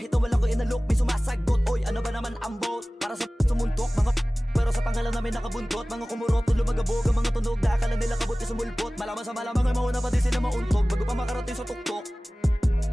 Kahit na wala ko inalok, may sumasagot. Oy, ano ba naman ang boat? Para sa sumuntok, mga pero sa pangalan namin nakabuntot. Mga kumurot, lumagabog ang mga tunog. Akala nila kabuti sumulpot. Malaman sa malamang ay mauna pa din sila mauntog. Bago pa makarating sa tuktok,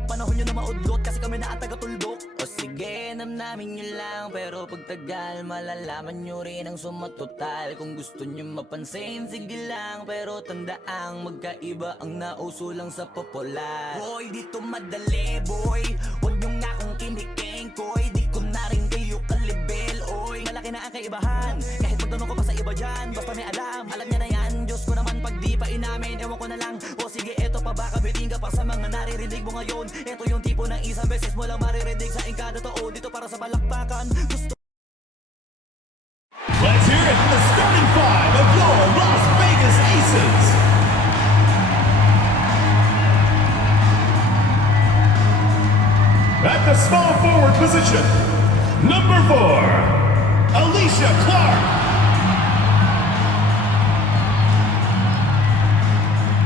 panahon nyo na maudlot kasi kami na taga-tuldok. O sige, namnamin nyo lang, pero pagtagal malalaman nyo rin ang sumatotal. Kung gusto nyo mapansin, sige lang, pero tandaang magkaiba ang nauso lang sa popular. Boy, dito madali, boy, huwag nyo nga akong kiniking, koy. Di ko na rin kayo kalibel, oy. Malaki na ang kaibahan, kahit pagtanong ko pa sa iba dyan. Basta may alam niya na yan. Diyos ko naman pag di pa inamin, ewan ko na lang. O sige, eto pa baka biting ka pa sa mga naririnig mo ngayon. Ito yung tipo ng isang beses mo lang maririnig sa engkada tao. Dito para sa balakpakan. Gusto. Let's hear it from the starting five of your Las Vegas Aces. At the small forward position, number 4, Alicia Clark.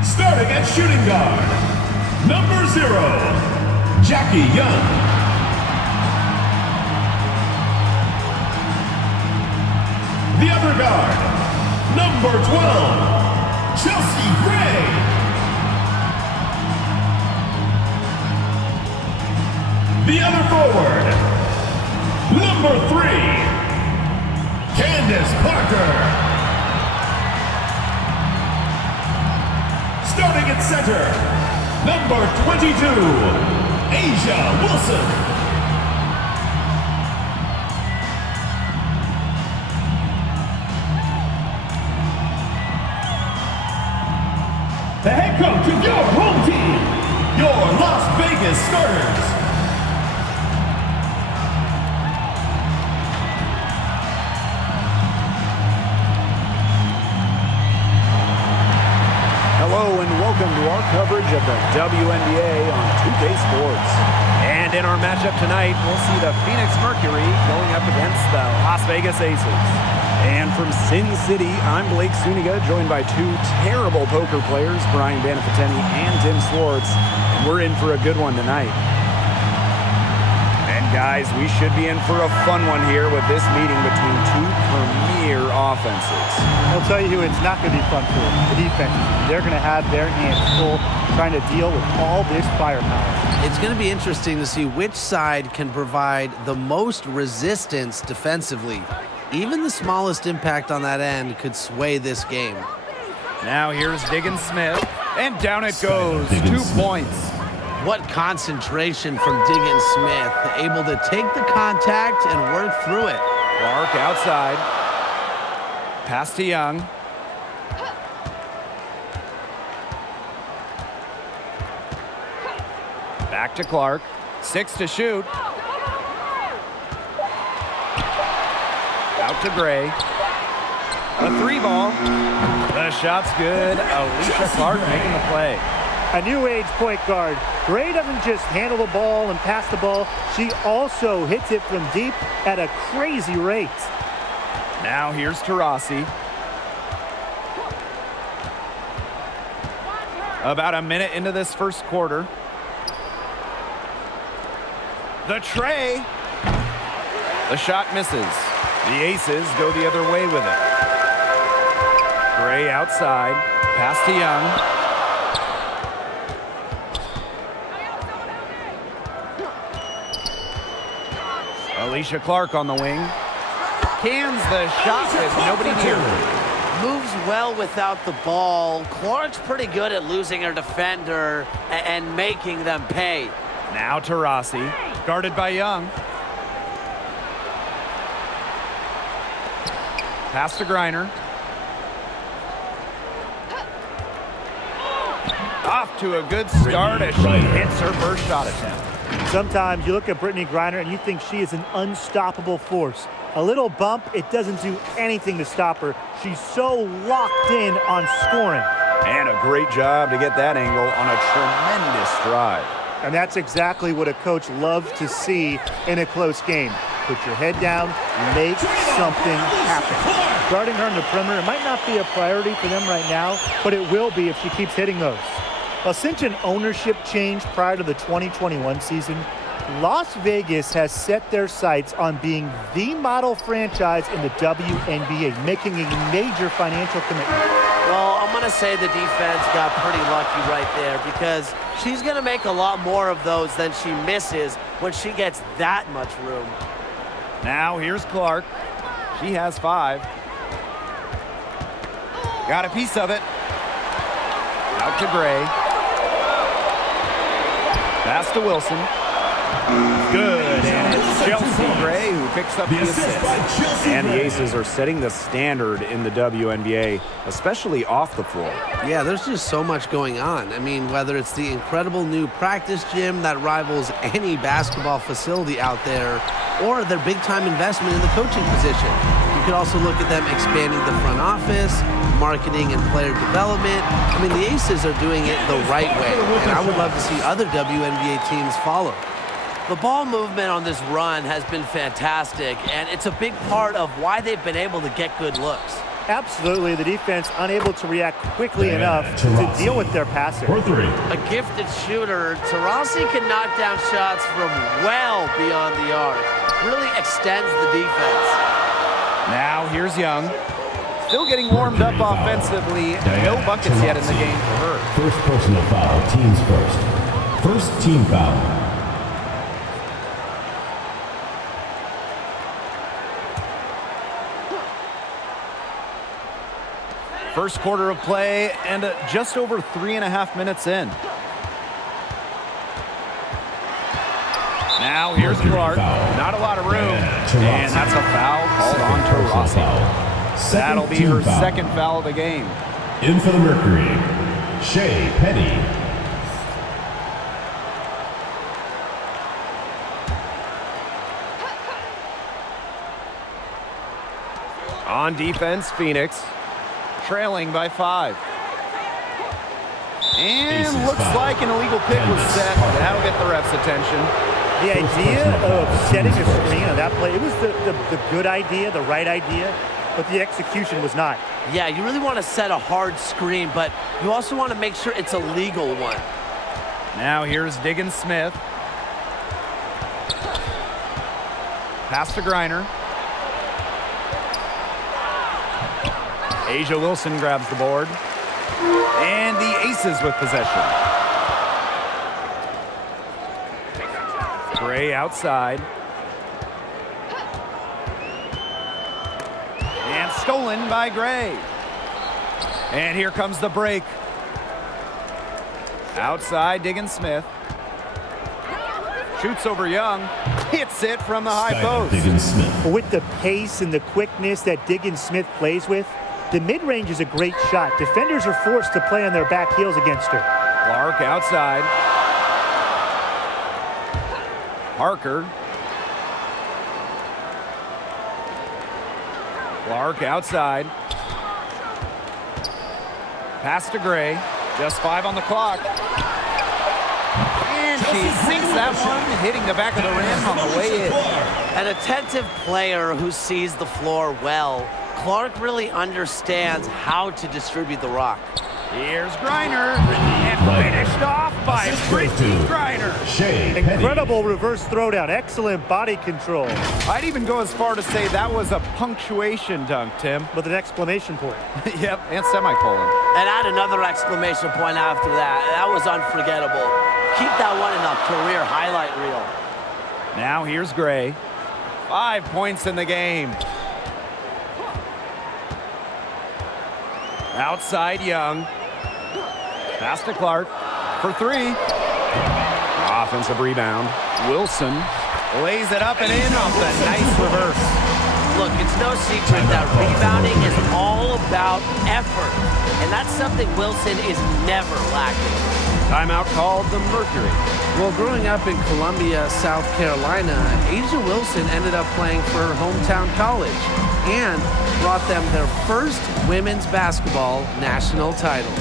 Starting at shooting guard, number 0, Jackie Young. The other guard, number 12, Chelsea Gray. The other forward, number 3, Candace Parker. Starting at center, number 22, Asia Wilson. The head coach of your home team, your Las Vegas Starters. Hello and welcome to our coverage of the WNBA on 2K Sports. And in our matchup tonight, we'll see the Phoenix Mercury going up against the Las Vegas Aces. And from Sin City, I'm Blake Suniga, joined by two terrible poker players, Brian Banafiteni and Tim Swartz. And we're in for a good one tonight. And guys, we should be in for a fun one here with this meeting between two premier offenses. I'll tell you who it's not going to be fun for, the defense. They're going to have their hands full trying to deal with all this firepower. It's going to be interesting to see which side can provide the most resistance defensively. Even the smallest impact on that end could sway this game. Now here's Diggins-Smith, and down it goes, 2 points. What concentration from Diggins-Smith, able to take the contact and work through it. Clark outside. Pass to Young. Back to Clark. 6 to shoot. Out to Gray. A 3-ball. The shot's good. Alicia Clark making the play. A new age point guard. Gray doesn't just handle the ball and pass the ball. She also hits it from deep at a crazy rate. Now here's Taurasi. About a minute into this first quarter. The tray. The shot misses. The Aces go the other way with it. Gray outside. Pass to Young. Alicia Clark on the wing. Cans the shot with nobody near her. Moves well without the ball. Clark's pretty good at losing her defender and making them pay. Now Taurasi, guarded by Young. Pass to Griner. Off to a good start as she hits her first shot attempt. Sometimes you look at Brittany Griner and you think she is an unstoppable force. A little bump, it doesn't do anything to stop her. She's so locked in on scoring. And a great job to get that angle on a tremendous drive. And that's exactly what a coach loves to see in a close game. Put your head down, make something happen. Guarding her in the perimeter might not be a priority for them right now, but it will be if she keeps hitting those. Well, since an ownership change prior to the 2021 season, Las Vegas has set their sights on being the model franchise in the WNBA, making a major financial commitment. Well, I'm going to say the defense got pretty lucky right there because she's going to make a lot more of those than she misses when she gets that much room. Now here's Clark. She has 5. Got a piece of it. Out to Gray. Pass to Wilson. Good, and it's Chelsea Gray who picks up the assist. And the Aces are setting the standard in the WNBA, especially off the floor. Yeah, there's just so much going on. I mean, whether it's the incredible new practice gym that rivals any basketball facility out there, or their big-time investment in the coaching position. You could also look at them expanding the front office, marketing and player development. I mean, the Aces are doing it the right way, and I would love to see other WNBA teams follow. The ball movement on this run has been fantastic, and it's a big part of why they've been able to get good looks. Absolutely, the defense unable to react quickly enough to deal with their passer. For 3. A gifted shooter, Taurasi can knock down shots from well beyond the arc. Really extends the defense. Now here's Young. Still getting warmed up offensively. No buckets yet in the game for her. First personal foul, teams first. First team foul. First quarter of play and just over 3.5 minutes in. Now here's Clark. Not a lot of room. And that's a foul called on Taurasi. That'll be her second foul of the game. In for the Mercury, Shea Penny. On defense, Phoenix. Trailing by 5. And looks like an illegal pick was set. That'll get the ref's attention. The idea of setting a screen on that play, it was the good idea, the right idea, but the execution was not. Yeah, you really want to set a hard screen, but you also want to make sure it's a legal one. Now here's Diggins Smith. Pass to Griner. Asia Wilson grabs the board. And the Aces with possession. Gray outside. And stolen by Gray. And here comes the break. Outside, Diggins Smith. Shoots over Young. Hits it from the high post. Diggins Smith. With the pace and the quickness that Diggins Smith plays with, the mid-range is a great shot. Defenders are forced to play on their back heels against her. Clark outside. Parker. Clark outside. Pass to Gray. Just 5 on the clock. And she sinks that one, hitting the back of the rim on the way in. An attentive player who sees the floor well. Clark really understands how to distribute the rock. Here's Griner, and finished off by Brittany Griner. Shea Incredible reverse throwdown, excellent body control. I'd even go as far to say that was a punctuation dunk, Tim. With an exclamation point. Yep, and semicolon. And add another exclamation point after that. That was unforgettable. Keep that one in the career highlight reel. Now here's Gray. 5 points in the game. Outside Young. Pass to Clark for 3. Offensive rebound. Wilson lays it up and in off the nice reverse. Look, it's no secret that rebounding is all about effort. And that's something Wilson is never lacking. Timeout called the Mercury. Well, growing up in Columbia, South Carolina, Asia Wilson ended up playing for her hometown college and brought them their first women's basketball national title.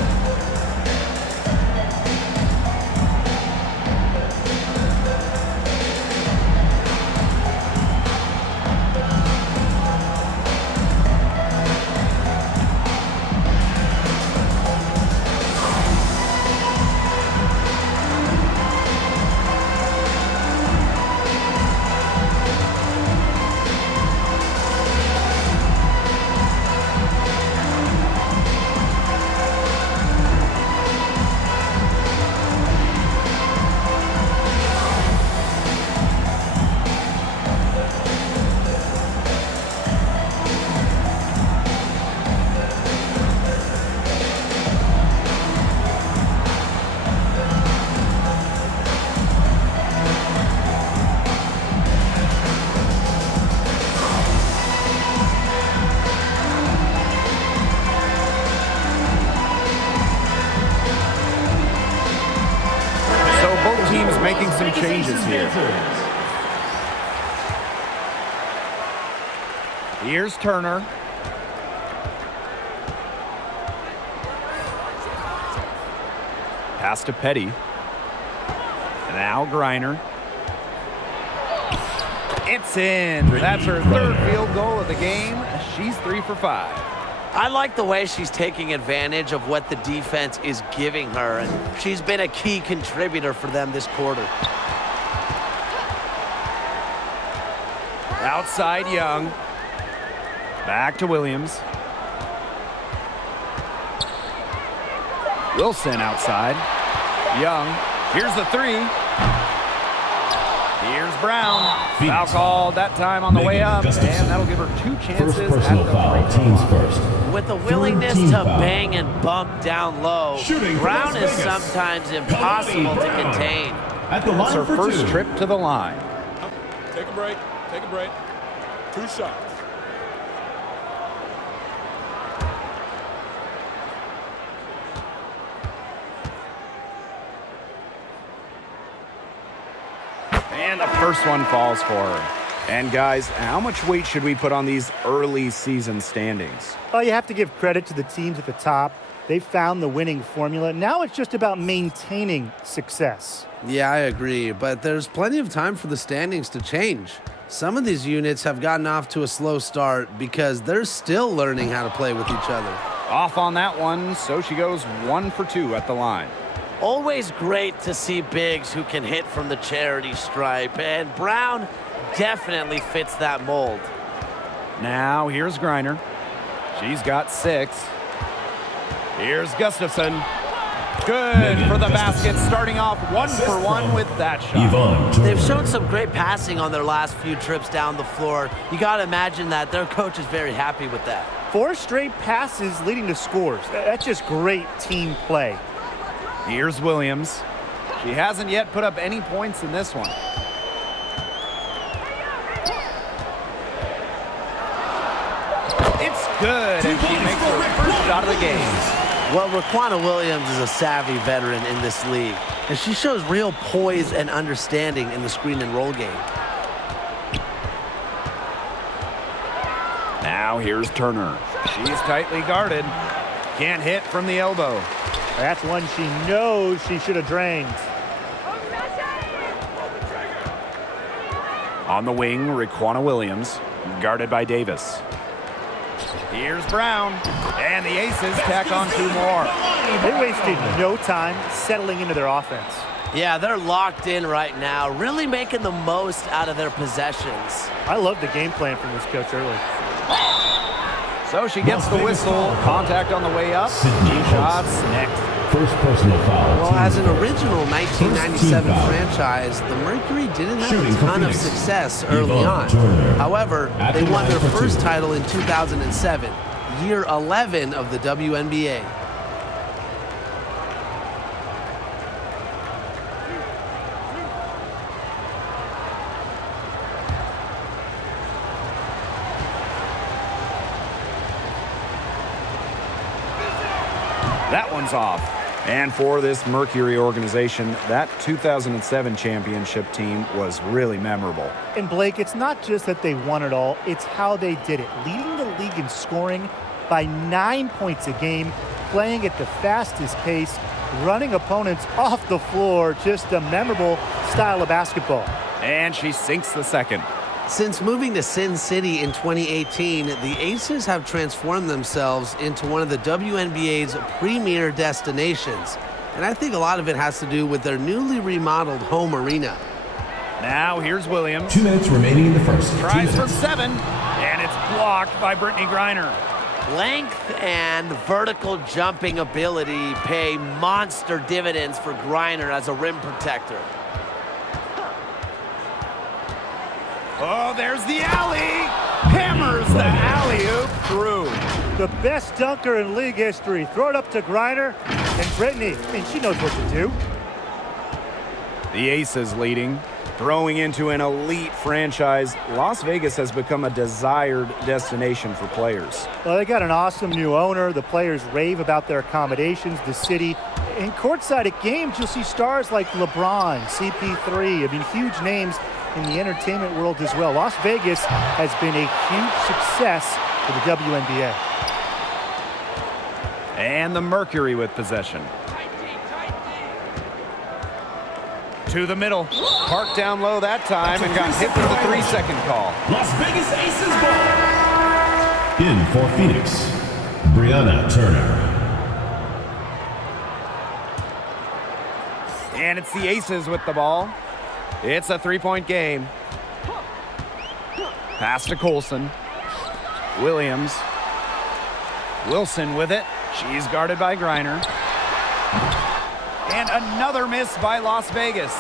here. Here's Turner. Pass to Petty. Now Griner. It's in. That's her third field goal of the game. She's 3 for 5. I like the way she's taking advantage of what the defense is giving her, and she's been a key contributor for them this quarter. Outside Young. Back to Williams. Wilson outside. Young. Here's the 3. Here's Brown. Foul called that time on the way up, and that'll give her 2 chances First personal foul, teams first. With the willingness to bang and bump down low, Brown is sometimes impossible to contain. At the That's line her for first 2. trip to the line. Take a break. Take a break. 2 shots. And the first one falls for her. And guys, how much weight should we put on these early season standings? Well, you have to give credit to the teams at the top. They found the winning formula. Now it's just about maintaining success. Yeah, I agree, but there's plenty of time for the standings to change. Some of these units have gotten off to a slow start because they're still learning how to play with each other. Off on that one, so she goes 1 for 2 at the line. Always great to see bigs who can hit from the charity stripe, and Brown definitely fits that mold. Now here's Griner. She's got 6. Here's Gustafson. Good for the basket, starting off 1 for 1 with that shot. They've shown some great passing on their last few trips down the floor. You got to imagine that their coach is very happy with that. 4 straight passes leading to scores. That's just great team play. Here's Williams. She hasn't yet put up any points in this one. It's good, and she makes her first shot of the game. Well, Raquana Williams is a savvy veteran in this league, and she shows real poise and understanding in the screen and roll game. Now here's Turner. She's tightly guarded. Can't hit from the elbow. That's one she knows she should have drained. On the wing, Raquana Williams, guarded by Davis. Here's Brown, and the Aces tack on 2 more. They wasted no time settling into their offense. Yeah, they're locked in right now, really making the most out of their possessions. I love the game plan from this coach early. So she gets the whistle. Contact on the way up. 2 shots next. First personal foul. Well, as an original 1997 franchise, the Mercury didn't have Shooting a for ton of Phoenix. success early Yvonne on. Turner. However, At they the won line their for 2. first title in 2007, year 11 of the WNBA. That one's off. And for this Mercury organization, that 2007 championship team was really memorable. And Blake, it's not just that they won it all, it's how they did it. Leading the league in scoring by 9 points a game, playing at the fastest pace, running opponents off the floor, just a memorable style of basketball. And she sinks the second. Since moving to Sin City in 2018, the Aces have transformed themselves into one of the WNBA's premier destinations. And I think a lot of it has to do with their newly remodeled home arena. Now here's Williams. 2 minutes remaining in the first. Tries for 7, and it's blocked by Brittany Griner. Length and vertical jumping ability pay monster dividends for Griner as a rim protector. Oh, there's the alley. Hammers the alley-oop through. The best dunker in league history. Throw it up to Griner and Brittany. I mean, she knows what to do. The Aces leading. Throwing into an elite franchise, Las Vegas has become a desired destination for players. Well, they got an awesome new owner. The players rave about their accommodations. The city, In courtside at games, you'll see stars like LeBron, CP3. I mean, huge names in the entertainment world as well. Las Vegas has been a huge success for the WNBA. And the Mercury with possession. To the middle. Parked down low that time and got hit with the 3-second call. Las Vegas Aces ball. In for Phoenix, Brianna Turner. And it's the Aces with the ball. It's a 3-point game. Pass to Colson. Williams. Wilson with it. She's guarded by Griner. And another miss by Las Vegas.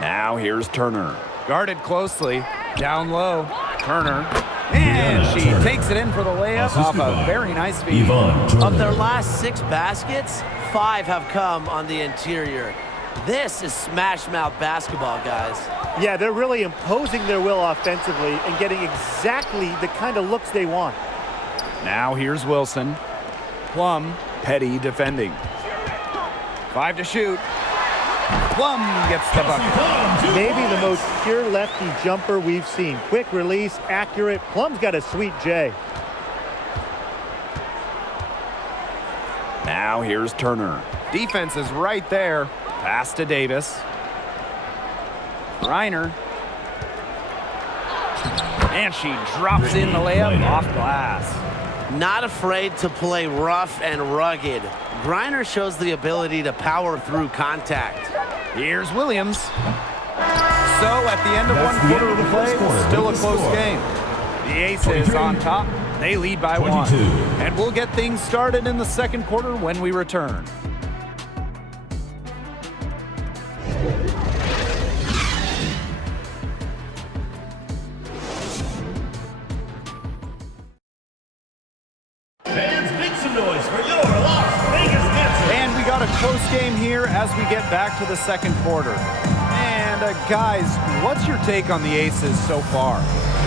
Now here's Turner. Guarded closely. Down low. Turner. And she takes it in for the layup off a very nice feed. Of their last 6 baskets, 5 have come on the interior. This is smash mouth basketball, guys. Yeah, they're really imposing their will offensively and getting exactly the kind of looks they want. Now here's Wilson. Plum, Petty defending. 5 to shoot. Plum gets the bucket. Maybe the most pure lefty jumper we've seen. Quick release, accurate. Plum's got a sweet J. Now here's Turner. Defense is right there. Pass to Davis. Griner. And she drops in the layup off glass. Not afraid to play rough and rugged. Griner shows the ability to power through contact. Here's Williams. So at the end of one quarter of the play, still a close game. The Aces on top. They lead by 1. And we'll get things started in the second quarter when we return. Close game here as we get back to the second quarter. And guys, what's your take on the Aces so far?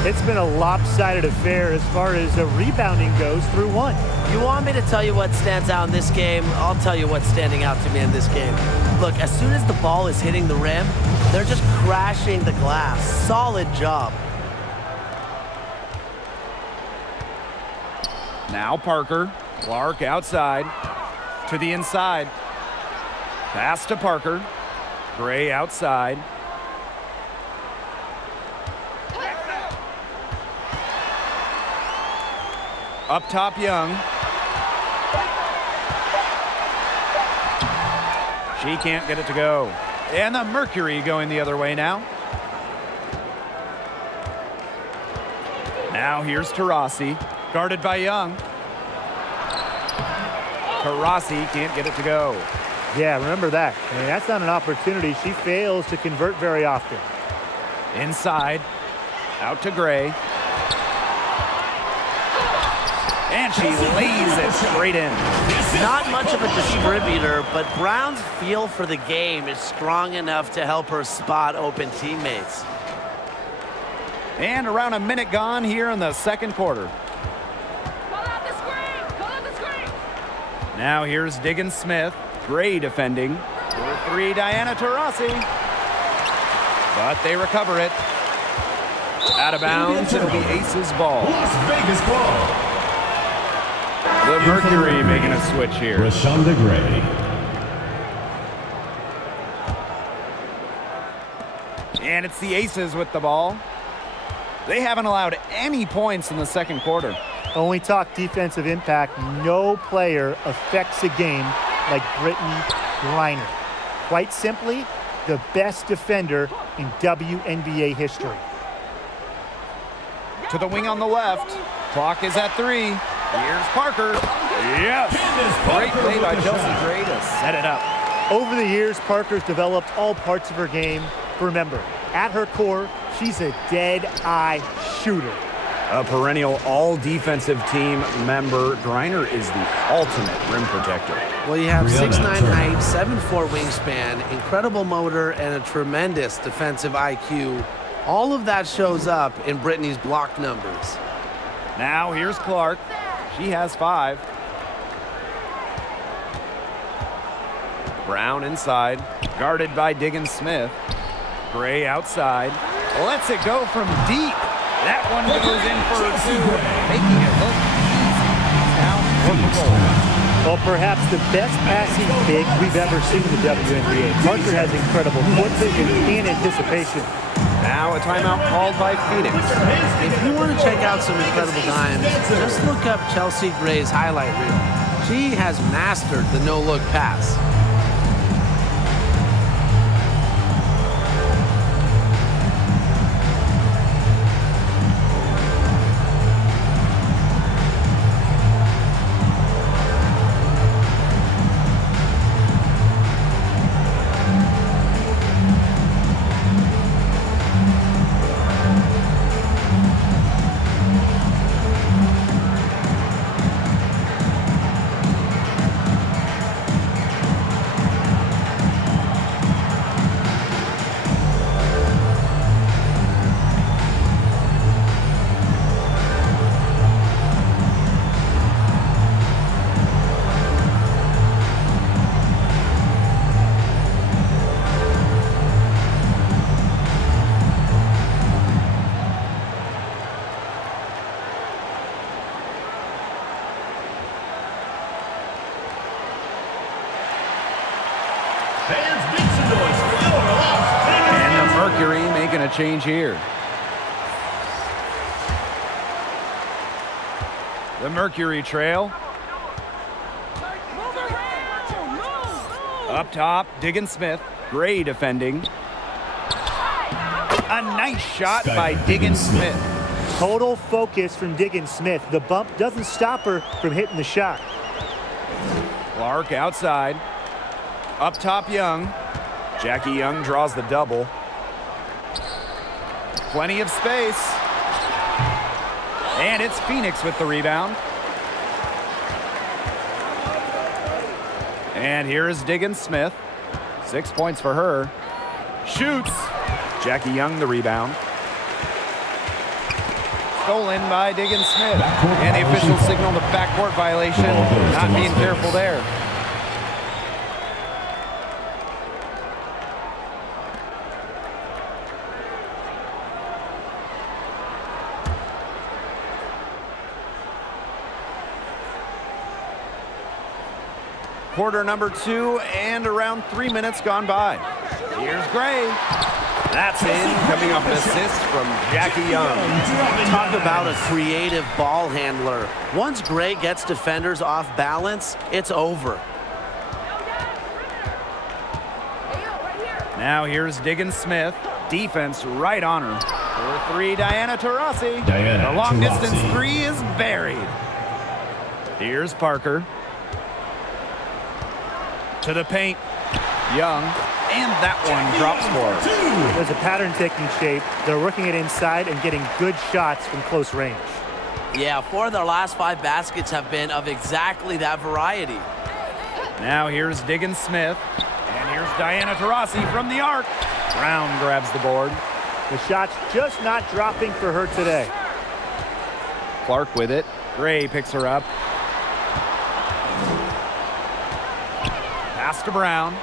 It's been a lopsided affair as far as the rebounding goes through 1. You want me to tell you what stands out in this game? I'll tell you what's standing out to me in this game. Look, as soon as the ball is hitting the rim, they're just crashing the glass. Solid job. Now Parker. Clark outside. To the inside. Pass to Parker. Gray outside. Up top, Young. She can't get it to go. And the Mercury going the other way now. Now here's Taurasi. Guarded by Young. Taurasi can't get it to go. Yeah, remember that. I mean, that's not an opportunity. She fails to convert very often. Inside. Out to Gray. And she lays it straight in. Not much of a distributor, but Brown's feel for the game is strong enough to help her spot open teammates. And around a minute gone here in the second quarter. Now here's Diggins Smith. Gray defending. For 3, Diana Taurasi. But they recover it. Out of bounds, it'll be Aces ball. Las Vegas ball. The Mercury making a switch here. Rashonda Gray. And it's the Aces with the ball. They haven't allowed any points in the second quarter. When we talk defensive impact, no player affects a game like Brittany Griner. Quite simply, the best defender in WNBA history. To the wing on the left. Clock is at 3. Here's Parker. Yes! Great play by Chelsea Gray to set it up. Over the years, Parker's developed all parts of her game. Remember, at her core, she's a dead-eye shooter. A perennial all-defensive team member, Griner is the ultimate rim protector. Well, you have 6'9" height, 7'4" wingspan, incredible motor, and a tremendous defensive IQ. All of that shows up in Brittany's block numbers. Now here's Clark. She has 5. Brown inside, guarded by Diggins Smith. Gray outside, lets it go from deep. That one goes in for two, making it look easy. Now for the goal. Well, perhaps the best passing big we've ever seen in the WNBA. Parker has incredible foot vision and anticipation. Now a timeout called by Phoenix. If you want to check out some incredible dimes, just look up Chelsea Gray's highlight reel. She has mastered the no-look pass. And the Mercury making a change here. The Mercury trail. Up top, Diggins Smith. Gray defending. A nice shot by Diggins Smith. Total focus from Diggins Smith. The bump doesn't stop her from hitting the shot. Clark outside. Up top, Young. Jackie Young draws the double. Plenty of space. And it's Phoenix with the rebound. And here is Diggins Smith. 6 points for her. Shoots. Jackie Young the rebound. Stolen by Diggins Smith. And the official signaled a backcourt violation. Not being careful there. Quarter number 2 and around 3 minutes gone by. Here's Gray. That's in, coming off an assist from Jackie Young. Talk about a creative ball handler. Once Gray gets defenders off balance, it's over. Now here's Diggins Smith. Defense right on her. For three, Diana Taurasi. The long distance three is buried. Here's Parker. To the paint. Young. And that one drops for her. There's a pattern taking shape. They're working it inside and getting good shots from close range. Yeah, 4 of their last 5 baskets have been of exactly that variety. Now here's Diggins Smith. And here's Diana Taurasi from the arc. Brown grabs the board. The shot's just not dropping for her today. Clark with it. Gray picks her up. Pass to Brown.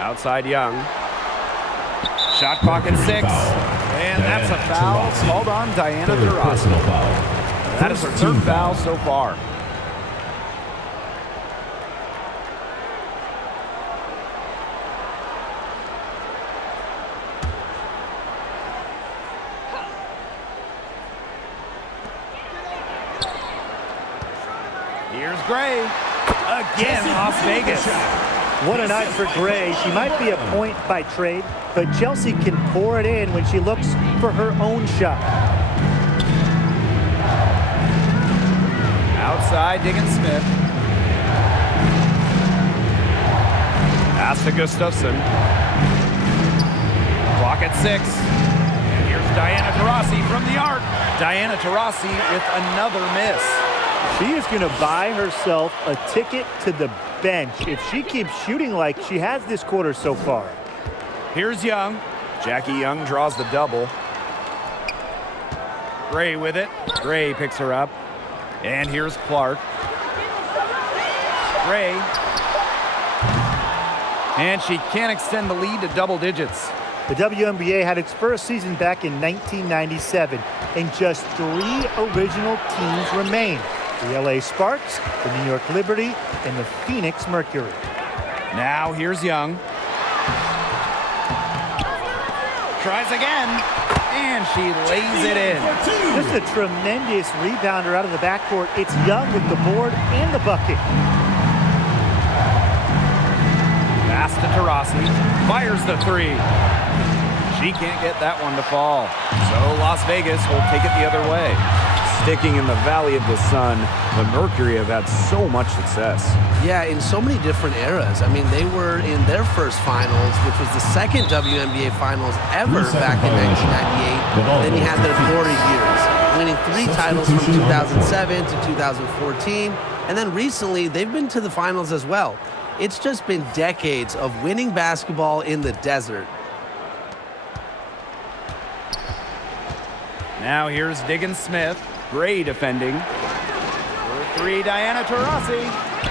Outside Young. Shot clock at 6. And that's a foul called on Diana Taurasi. That is her third foul so far. Here's Gray. Again, Las Vegas. What a night for Gray. She might be a point by trade, but Chelsea can pour it in when she looks for her own shot. Outside, Diggins Smith. Pass to Gustafson. Clock at 6. And here's Diana Taurasi from the arc. Diana Taurasi with another miss. She is going to buy herself a ticket to the bench if she keeps shooting like she has this quarter so far. Here's Young. Jackie Young draws the double. Gray with it. Gray picks her up. And here's Clark. Gray And she can't extend the lead to double digits. The WNBA had its first season back in 1997, and just 3 original teams remain: the LA Sparks, the New York Liberty, and the Phoenix Mercury. Now here's Young. Tries again, and she lays it in. Just a tremendous rebounder out of the backcourt. It's Young with the board and the bucket. Pass to Taurasi, fires the 3. She can't get that one to fall. So Las Vegas will take it the other way. Sticking in the Valley of the Sun, the Mercury have had so much success. Yeah, in so many different eras. I mean, they were in their first finals, which was the second WNBA finals ever back in 1998. Then you had their glory years, winning 3 titles from 2007 to 2014. And then recently, they've been to the finals as well. It's just been decades of winning basketball in the desert. Now here's Diggins Smith. Gray defending. For 3, Diana Taurasi.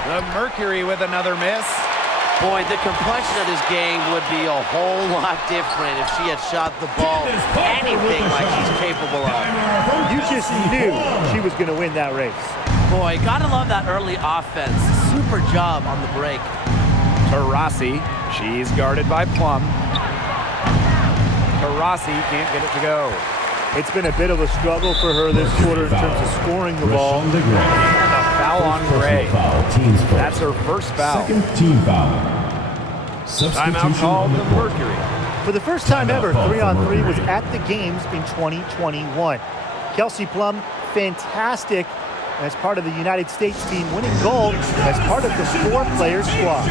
The Mercury with another miss. Boy, the complexion of this game would be a whole lot different if she had shot the ball anything like she's capable of. You just knew she was going to win that race. Boy, gotta love that early offense. Super job on the break. Taurasi, she's guarded by Plum. Taurasi can't get it to go. It's been a bit of a struggle for her this quarter in terms of scoring the ball. And a foul on Gray. That's her first foul. Second team foul. Timeout called the Mercury. For the first time ever, 3-on-3 was at the games in 2021. Kelsey Plum, fantastic as part of the United States team, winning gold as part of the 4-player squad.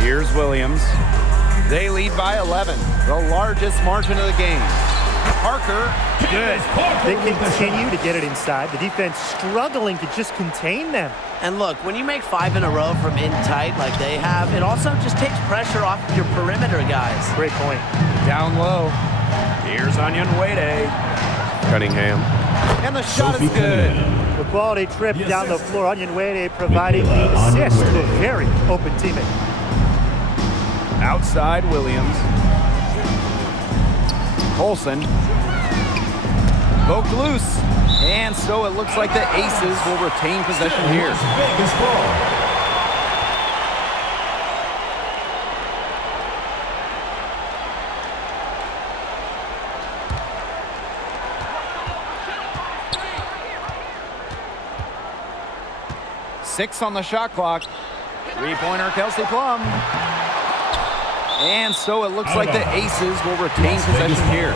Here's Williams. They lead by 11, the largest margin of the game. Parker, good. They continue to get it inside. The defense struggling to just contain them. And look, when you make 5 in a row from in tight like they have, it also just takes pressure off of your perimeter guys. Great point. Down low. Here's Onyenwere. Cunningham. And the shot is good. The quality trip down the floor. Onyenwere providing the assist to a very open teammate. Outside Williams. Colson. Poked loose. And so it looks like the Aces will retain possession here. Vegas ball. Six on the shot clock. Three-pointer Kelsey Plum. And so it looks like the Aces will retain possession here.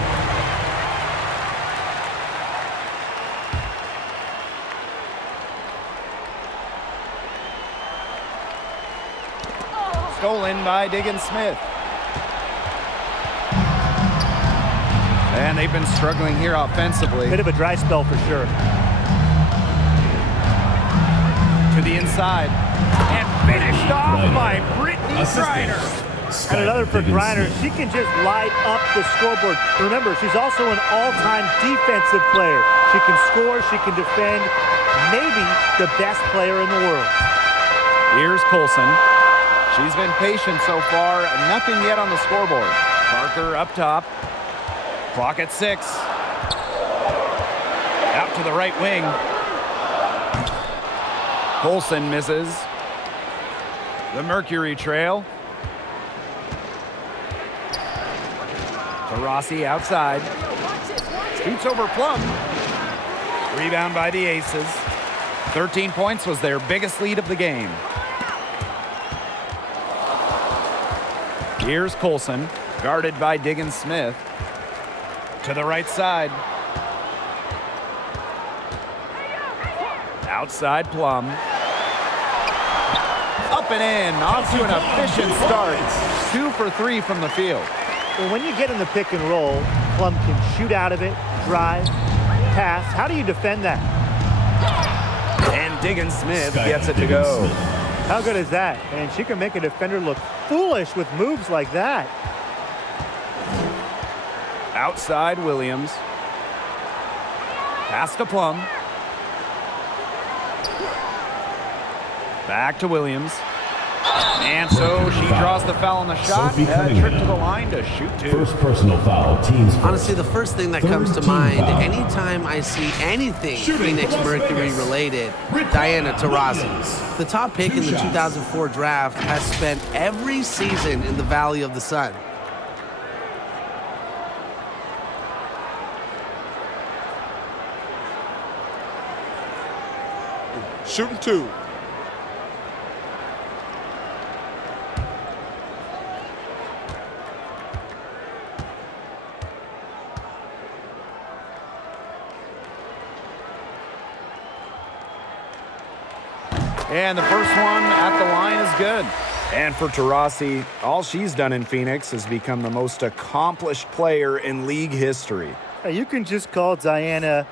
Stolen by Diggins Smith. And they've been struggling here offensively. Bit of a dry spell for sure. To the inside. And finished off by Brittany Griner. And another for Griner. She can just light up the scoreboard. Remember, she's also an all-time defensive player. She can score, she can defend. Maybe the best player in the world. Here's Colson. She's been patient so far. Nothing yet on the scoreboard. Parker up top. Clock at 6. Out to the right wing. Colson misses. The Mercury trail. Rossi outside. Scoots over Plum. Rebound by the Aces. 13 points was their biggest lead of the game. Here's Colson, guarded by Diggins Smith. To the right side. Outside Plum. Up and in, off to an efficient start. 2 for 3 from the field. Well, when you get in the pick and roll, Plum can shoot out of it, drive, pass. How do you defend that? And Diggins Smith gets it to go. How good is that? And she can make a defender look foolish with moves like that. Outside Williams. Pass to Plum. Back to Williams. And so she draws the foul on the shot. Trip to the line to shoot 2. First personal foul, teams first. Honestly, the first thing that comes to mind anytime I see anything Phoenix Mercury related, Diana Taurasi. The top pick in the 2004 draft has spent every season in the Valley of the Sun. Shooting 2. And the first one at the line is good. And for Taurasi, all she's done in Phoenix has become the most accomplished player in league history. You can just call Diana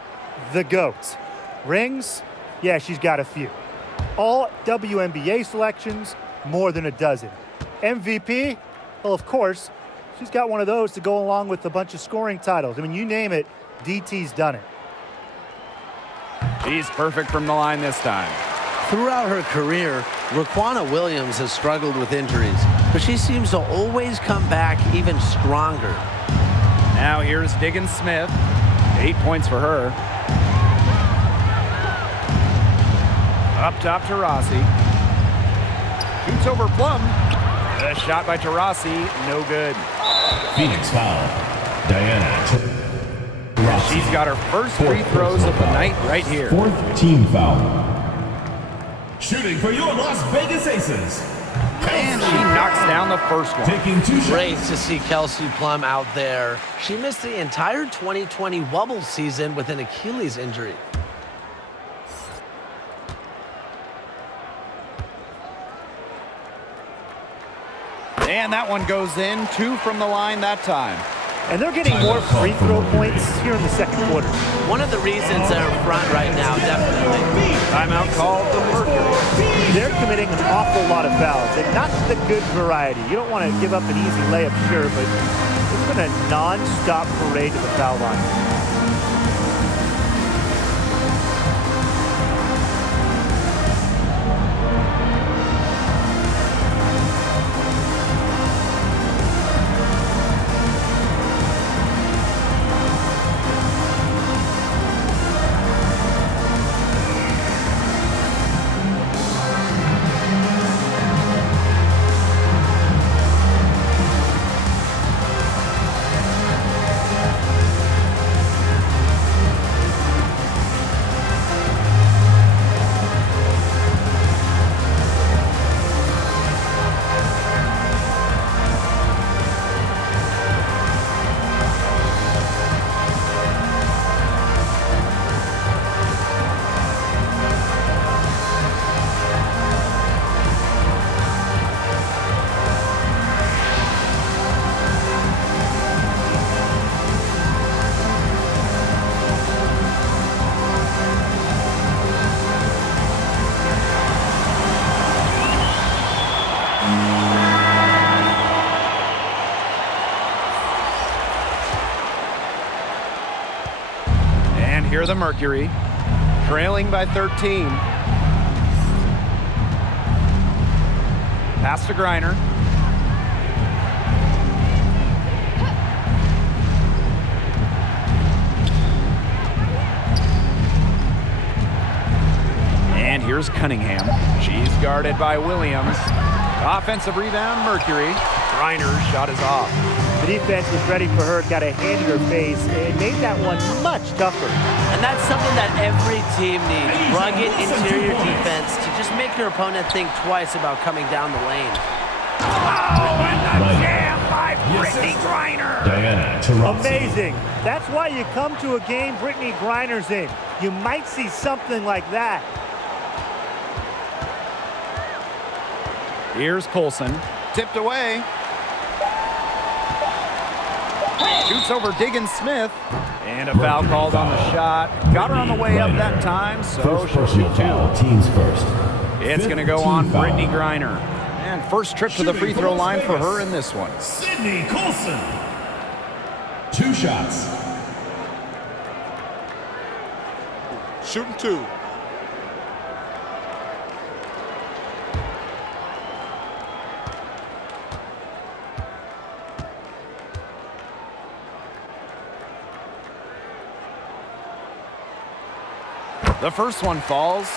the GOAT. Rings? Yeah, she's got a few. All WNBA selections, more than a dozen. MVP? Well, of course, she's got one of those to go along with a bunch of scoring titles. I mean, you name it, DT's done it. She's perfect from the line this time. Throughout her career, Raquana Williams has struggled with injuries, but she seems to always come back even stronger. Now here's Diggins Smith. 8 points for her. Up top to Rossi. Shoots over Plum. A shot by Taurasi, no good. Phoenix foul, Diana Taurasi. She's got her first free throws of the night right here. 4th team foul. Shooting for your Las Vegas Aces. And she knocks down the first one. Taking 2 shots. Great to see Kelsey Plum out there. She missed the entire 2020 Wubble season with an Achilles injury. And that one goes in. 2 from the line that time. And they're getting more free throw points here in the second quarter. One of the reasons they're in front right now, definitely. Timeout called the Mercury. They're committing an awful lot of fouls, and not the good variety. You don't want to give up an easy layup, sure, but it's been a non-stop parade to the foul line. Here the Mercury, trailing by 13. Pass to Griner. And here's Cunningham. She's guarded by Williams. Offensive rebound, Mercury. Griner's shot is off. The defense was ready for her, got a hand in her face, and made that one much tougher. And that's something that every team needs. Rugged interior defense to just make your opponent think twice about coming down the lane. Oh, and the jam by Brittany Griner. Diana Taurasi. Amazing. That's why you come to a game Brittany Griner's in. You might see something like that. Here's Colson. Tipped away. Shoots over Diggins Smith. And a foul called on the shot. Got her on the way up that time, so First she'll personal shoot foul, two. teams first. It's going to go on Brittany Griner. And first trip to the free throw line for her in this one. Sydney Colson. 2 shots. Shooting 2. The first one falls.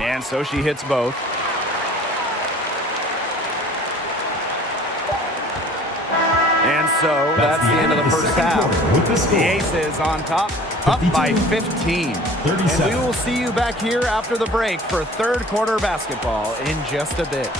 And so she hits both. And so that's the end of the first half. With the score. The Aces on top, up by 15. And we will see you back here after the break for third quarter basketball in just a bit.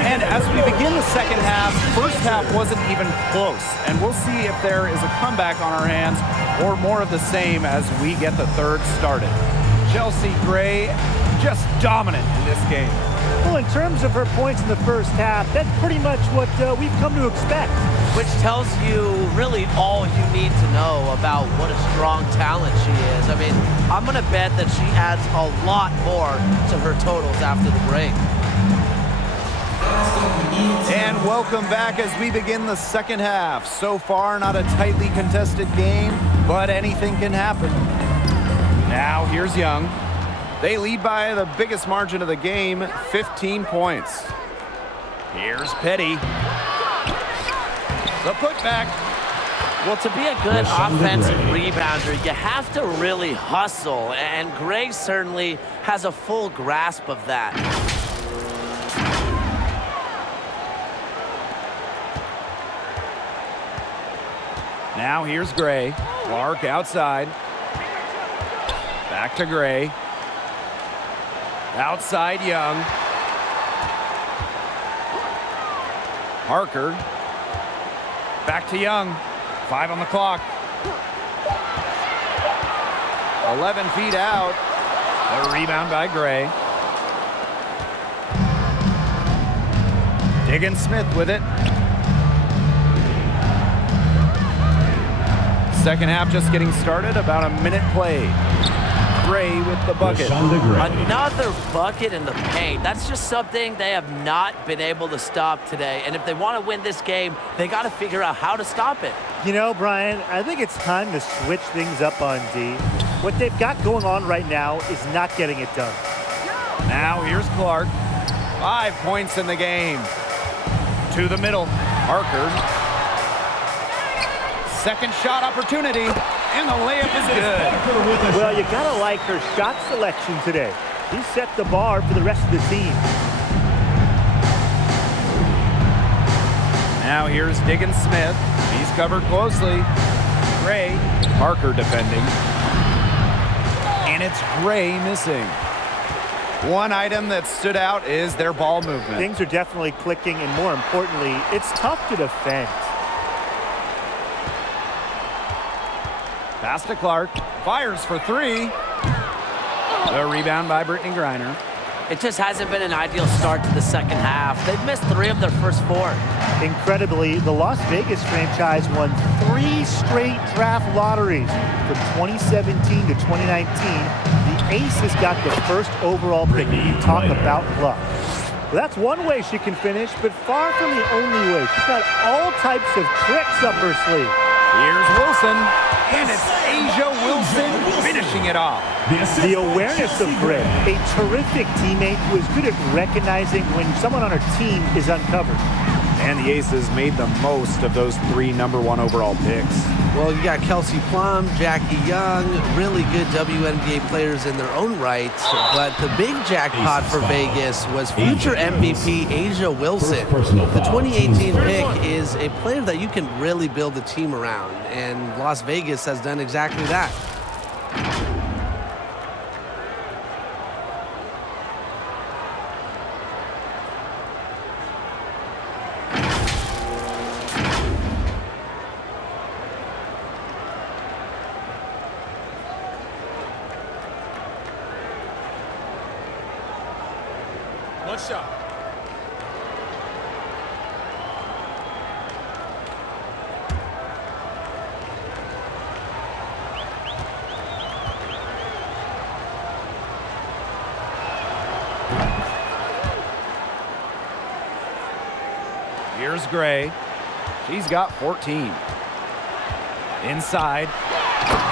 And as we begin the second half, first half wasn't even close. And we'll see if there is a comeback on our hands or more of the same as we get the third started. Chelsea Gray just dominant in this game. Well, in terms of her points in the first half, that's pretty much what we've come to expect. Which tells you really all you need to know about what a strong talent she is. I mean, I'm going to bet that she adds a lot more to her totals after the break. And welcome back as we begin the second half. So far, not a tightly contested game, but anything can happen. Now, here's Young. They lead by the biggest margin of the game, 15 points. Here's Petty. The putback. Well, to be a good offensive rebounder, you have to really hustle, and Gray certainly has a full grasp of that. Now here's Gray. Clark outside. Back to Gray. Outside Young. Parker. Back to Young. 5 on the clock. 11 feet out. A rebound by Gray. Diggins Smith with it. Second half just getting started, about a minute played. Gray with the bucket. Another bucket in the paint. That's just something they have not been able to stop today. And if they want to win this game, they got to figure out how to stop it. You know, Brian, I think it's time to switch things up on D. What they've got going on right now is not getting it done. Now here's Clark. 5 points in the game. To the middle. Parker. Second shot opportunity. And the layup is good. Well, you gotta like her shot selection today. He set the bar for the rest of the team. Now here's Diggins Smith. He's covered closely. Gray. Parker defending. And it's Gray missing. One item that stood out is their ball movement. Things are definitely clicking, and more importantly, it's tough to defend. Pass to Clark. Fires for 3. The rebound by Brittany Griner. It just hasn't been an ideal start to the second half. They've missed 3 of their first 4. Incredibly, the Las Vegas franchise won 3 straight draft lotteries from 2017 to 2019. The Aces got the first overall pick. You talk about luck. Well, that's one way she can finish, but far from the only way. She's got all types of tricks up her sleeve. Here's Wilson, and it's Asia Wilson finishing it off. The awareness of Gray, a terrific teammate who is good at recognizing when someone on her team is uncovered. And the Aces made the most of those 3 #1 overall picks. Well, you got Kelsey Plum, Jackie Young, really good WNBA players in their own right. But the big jackpot for Vegas was future MVP Asia Wilson. The 2018 pick is a player that you can really build a team around, and Las Vegas has done exactly that. One shot. Here's Gray. She's got 14. Inside.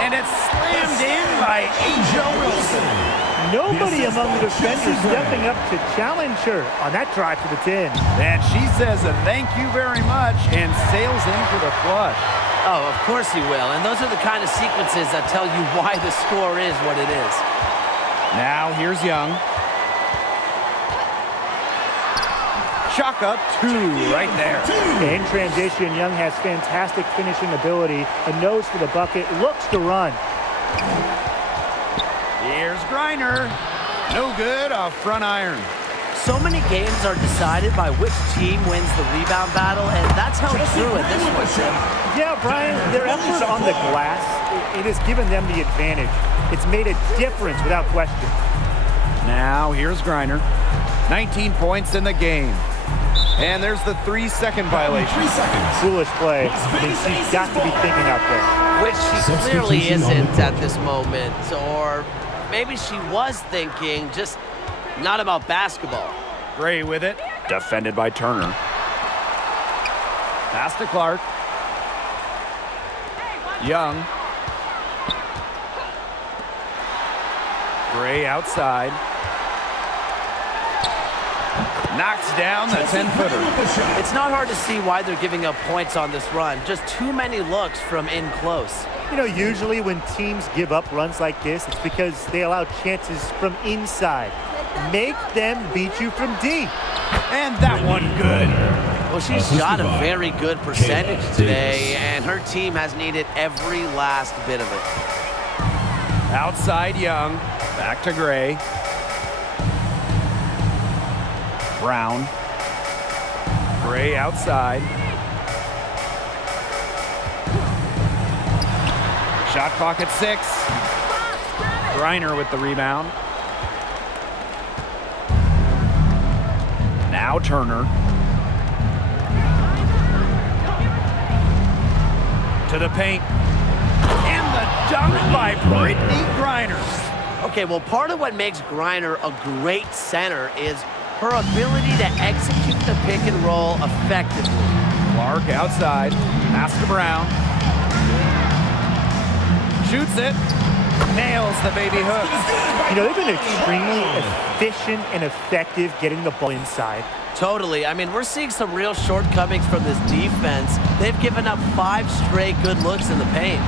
And it's slammed in by Asia Wilson. Nobody among the defenders stepping up to challenge her on that drive to the 10. And she says a thank you very much and sails in for the flush. Oh, of course he will. And those are the kind of sequences that tell you why the score is what it is. Now here's Young. Chaka 2 right there. In transition, Young has fantastic finishing ability, a nose for the bucket, looks to run. Here's Griner. No good, a front iron. So many games are decided by which team wins the rebound battle, and that's how true in this one, Tim. Yeah, Brian, their effort on the glass, it has given them the advantage. It's made a difference without question. Now here's Griner. 19 points in the game. And there's the 3-second violation. 3 seconds. Foolish play. I mean, she's got to be thinking out there. Which she clearly isn't at this moment, or maybe she was thinking, just not about basketball. Gray with it. Defended by Turner. Pass to Clark. Young. Gray outside. Knocks down the 10-footer. It's not hard to see why they're giving up points on this run. Just too many looks from in close. You know, usually when teams give up runs like this, it's because they allow chances from inside. Make them beat you from deep. And that one good. Well, she's shot a very good percentage today, and her team has needed every last bit of it. Outside Young. Back to Gray. Brown. Gray outside. Shot clock at 6. Griner with the rebound. Now Turner. To the paint. And the dunk by Brittany Griner. Okay, well, part of what makes Griner a great center is her ability to execute the pick and roll effectively. Clark outside. Pass to Brown. Shoots it. Nails the baby hook. You know, they've been extremely efficient and effective getting the ball inside. Totally. I mean, we're seeing some real shortcomings from this defense. They've given up 5 straight good looks in the paint.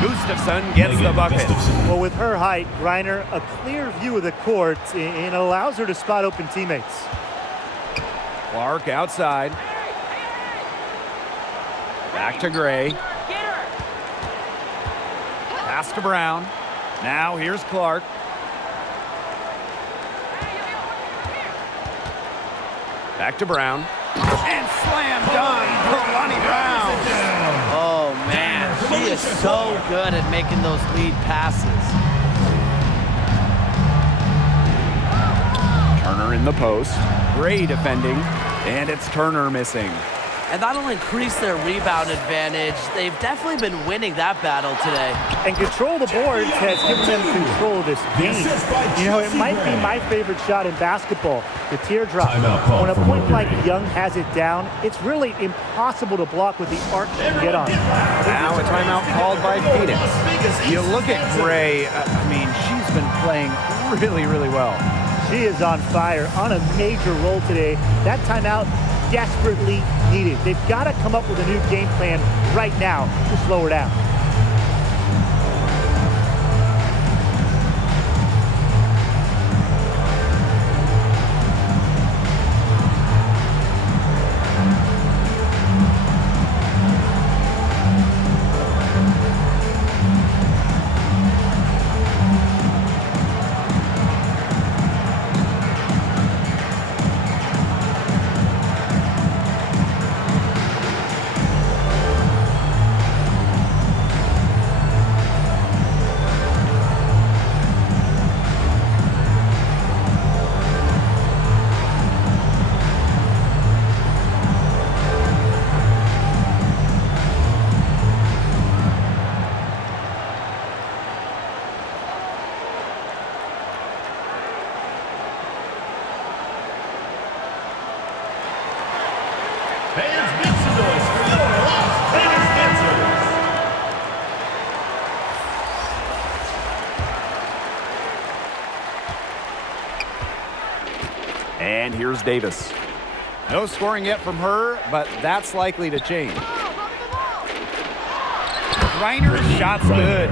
Gustafson gets the bucket. Well, with her height, Griner, a clear view of the court and allows her to spot open teammates. Clark outside. Back to Gray. Pass to Brown. Now here's Clark. Back to Brown. And slam dunk for Lonnie Brown. Oh, man. She is so good at making those lead passes. Turner in the post. Gray defending. And it's Turner missing. And that'll increase their rebound advantage. They've definitely been winning that battle today. And control the boards has given them control of this game. You know, it might be my favorite shot in basketball, the teardrop. When a point like Young has it down, it's really impossible to block with the arc she can get on. Now a timeout called by Phoenix. You look at Gray, I mean, she's been playing really, really well. She is on fire, on a major roll today. That timeout desperately needed. They've got to come up with a new game plan right now to slow her down. Fans, make some noise for your Las Vegas dancers. And here's Davis. No scoring yet from her, but that's likely to change. Reiner's shot's good.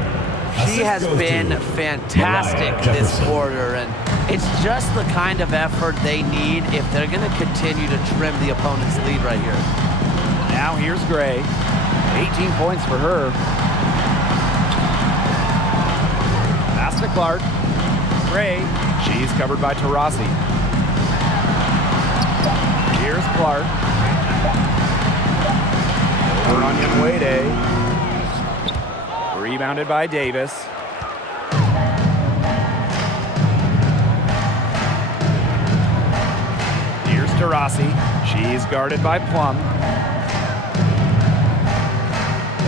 She has been fantastic this quarter, and it's just the kind of effort they need if they're going to continue to trim the opponent's lead right here. Now here's Gray. 18 points for her. Pass to Clark. Gray. She's covered by Taurasi. Here's Clark. Over on Wade. Rebounded by Davis. Here's Taurasi. She's guarded by Plum.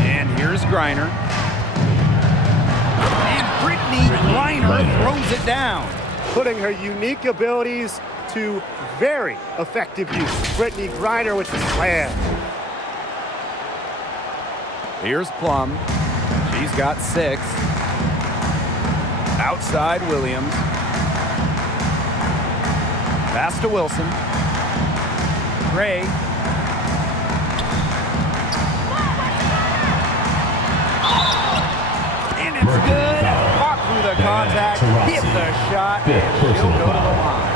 And here's Griner. And Brittany Griner throws it down. Putting her unique abilities to very effective use. Brittany Griner with the slam. Here's Plum. She's got 6. Outside Williams. Pass to Wilson. Gray. And it's good. Fought through the contact. Hit the shot. And she'll go to the line.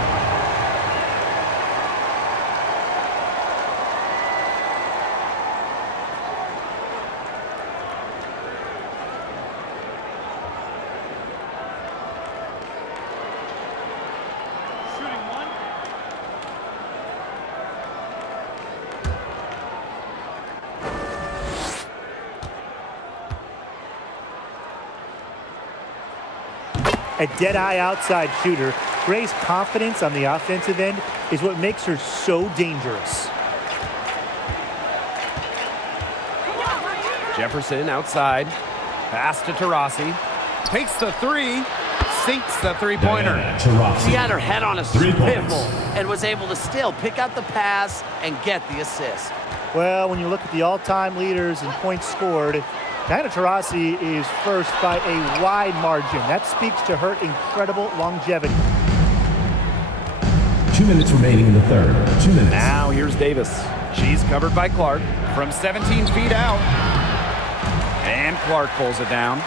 A dead-eye outside shooter. Gray's confidence on the offensive end is what makes her so dangerous. Jefferson outside. Pass to Taurasi. Takes the 3. Sinks the three-pointer. She had her head on a 3 points. swivel and was able to still pick out the pass and get the assist. Well, when you look at the all-time leaders in points scored, Diana Taurasi is first by a wide margin. That speaks to her incredible longevity. 2 minutes remaining in the third. 2 minutes. Now here's Davis. She's covered by Clark from 17 feet out. And Clark pulls it down.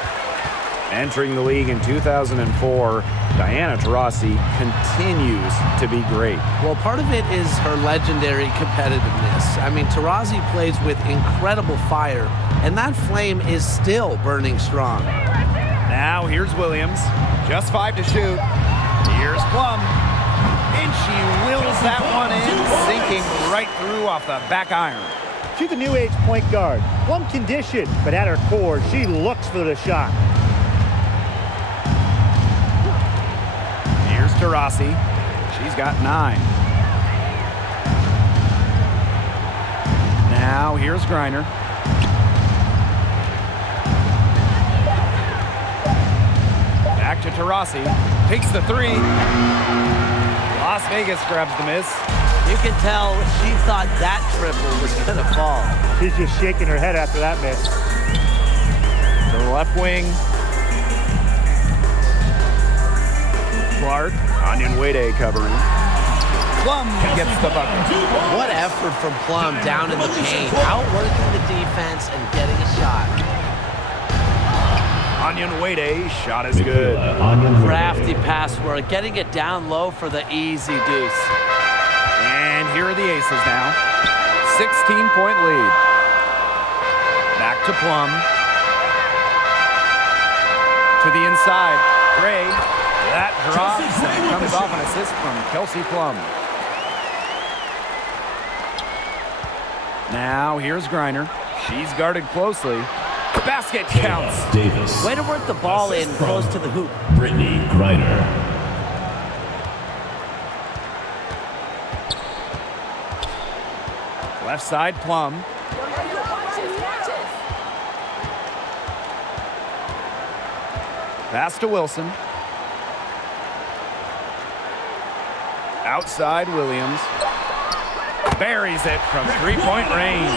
Entering the league in 2004, Diana Taurasi continues to be great. Well, part of it is her legendary competitiveness. I mean, Taurasi plays with incredible fire, and that flame is still burning strong. Now here's Williams. Just 5 to shoot. Here's Plum. And she wills that one in, sinking right through off the back iron. She's the new age point guard. Plum can dish it, but at her core, she looks for the shot. Here's Taurasi. She's got 9. Now here's Griner. Back to Taurasi. Takes the 3. Las Vegas grabs the miss. You can tell she thought that triple was going to fall. She's just shaking her head after that miss. To the left wing. Clark. Onyenwede covering. Plum gets the bucket. What effort from Plum down in the paint, outworking the defense and getting a shot. Onyenwede, shot is good. Crafty pass work, getting it down low for the easy deuce. And here are the aces now. 16-point lead. Back to Plum. To the inside. Gray. That drops and it comes off an assist from Kelsey Plum. Now here's Griner. She's guarded closely. Basket counts. Davis. Way to work the ball in close to the hoop. Brittany Griner. Left side, Plum. Pass to Wilson. Outside, Williams. Buries it from three-point range.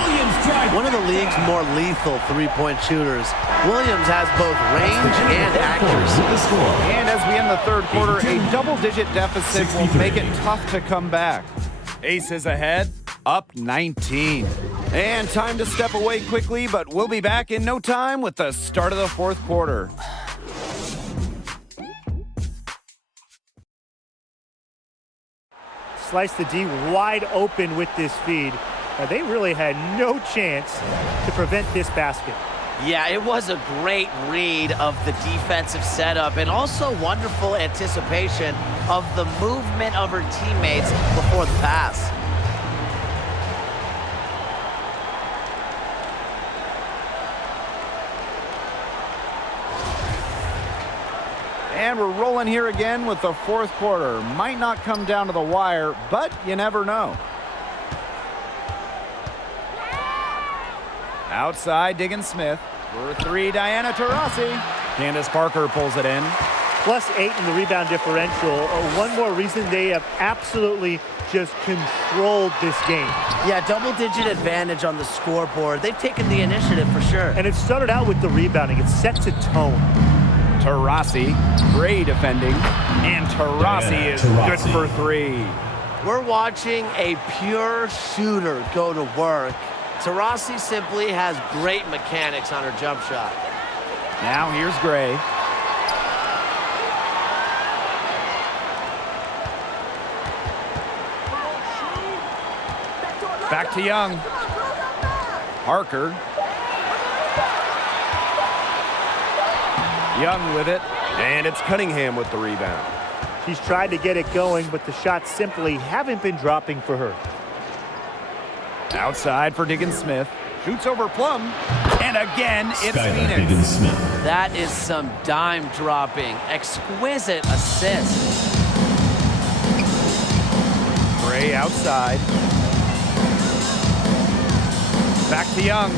One of the league's more lethal three-point shooters. Williams has both range and accuracy. And as we end the third quarter, a double-digit deficit will make it tough to come back. Aces ahead, up 19. And time to step away quickly, but we'll be back in no time with the start of the fourth quarter. Slice the D wide open with this feed. Now, they really had no chance to prevent this basket. Yeah, it was a great read of the defensive setup and also wonderful anticipation of the movement of her teammates before the pass. And we're rolling here again with the fourth quarter. Might not come down to the wire, but you never know. Outside, Diggins-Smith. For 3, Diana Taurasi. Candace Parker pulls it in. +8 in the rebound differential. One more reason they have absolutely just controlled this game. Yeah, double-digit advantage on the scoreboard. They've taken the initiative for sure. And it started out with the rebounding. It sets a tone. Taurasi, Gray defending, and Taurasi is good for 3. We're watching a pure shooter go to work. Taurasi simply has great mechanics on her jump shot. Now here's Gray. Back to Young. Parker. Young with it, and it's Cunningham with the rebound. She's tried to get it going, but the shots simply haven't been dropping for her. Outside for Diggins-Smith. Shoots over Plum, and again, it's Phoenix. Diggins-Smith. That is some dime dropping. Exquisite assist. Gray outside. Back to Young.